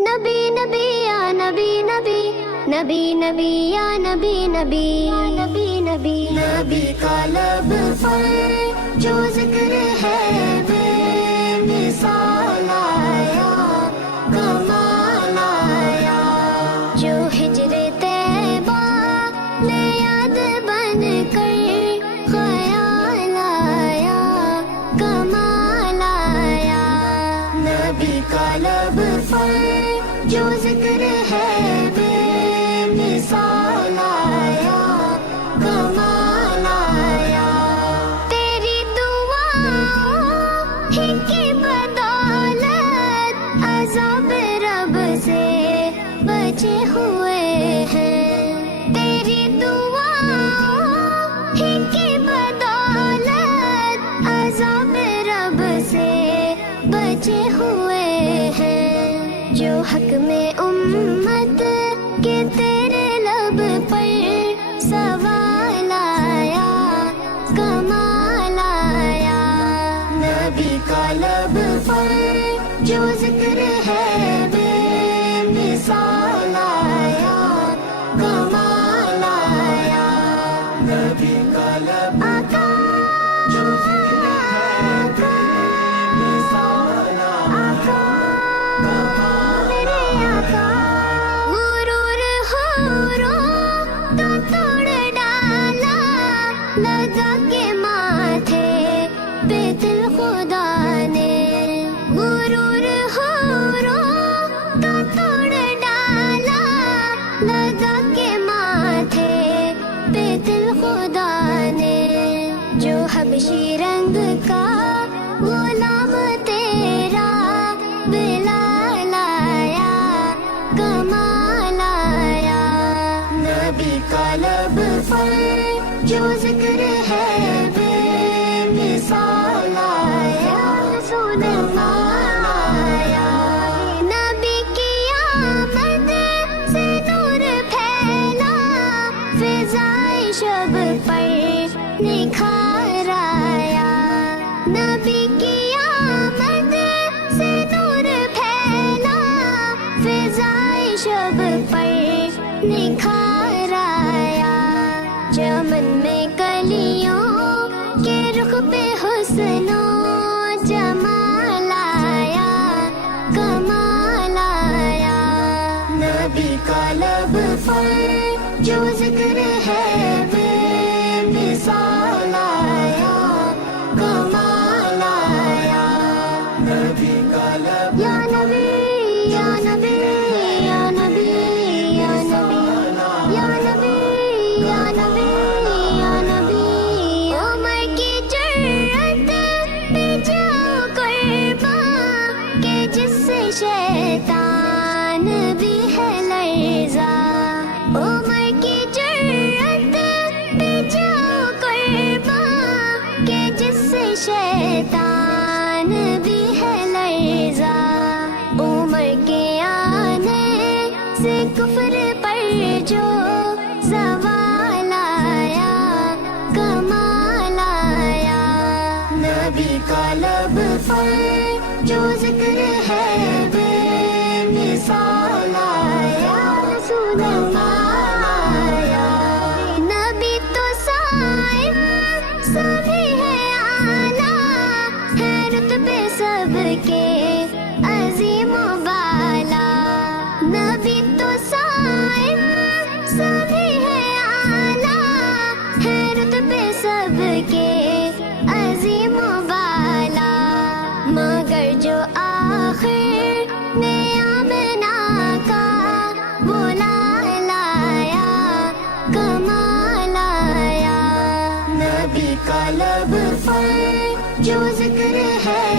نبی نبی یا نبی نبی نبی نبی یا نبی نبی نبی نبی نبی کا لب پر جو ذکر ہے بے مثال آیا کمال آیا جو ہجر طیبہ میں یاد بن کر خیال آیا کمال آیا نبی کا لب پر جو ذکر ہے بے مثال آیا کمال آیا تیری دعاؤں ہی کی بدولت عذاب رب سے بچے ہوئے ہیں تیری دعاؤں ہی کی بدولت عذاب رب سے بچے ہوئے ہیں جو حق میں امت کے تیرے لب پر سوال آیا کمال آیا نبی کا لب پر جو ذکر ہے بے مثال آیا کمال آیا نبی کا لب آقا جو ذکر ہے بے مثال آیا میرے آقا غرور حوروں تو توڑ ڈالا لگا کے ماتھے پہ دل خدا نے غرور حوروں تو توڑ ڈالا لگا کے ماتھے پہ دل خدا نے جو حبشی رنگ کا غلام تیرا بلال آیا کمال آیا نبی کا لب پر جو ذکر ہے بے مثال آیا کمال آیا نبی کی آمد سے نور پھیلا فضائے شب پر نکھار آیا نبی کی آمد سے نور پھیلا فضائے شب پر نکھار آیا چمن میں کلیوں کے رخ پہ حسن و جمال آیا کمال آیا نبی کا لب پر جو ذکر ہے بے مثال آیا کمال آیا نبی کا لب یا نبی یا نبی یا نبی یا نبی یا نبی یا نبی یا نبی عمر کی جرأت پہ جاؤ قرباں کہ جس سے شیطان بھی ہے لرزا عمر کی جرأت پہ جاؤ قرباں کہ جس سے شیطان بھی ہے لرزا عمر کے آنے سے کفر پر جو زوال آیا کمال آیا نبی کا لب پر جو ذکر ہے بے مثال آیا کمال آیا نبی تو صاحب سبھی ہے اعلیٰ ہے رتبے سب کے عظیم و بالا نبی تو صاحب سبھی ہے اعلیٰ ہے رتبے سب کے عظیم و بالا مگر جو آخر میں آمنہ کا وہ لال آیا کمال آیا نبی کا لب پر جو ذکر ہے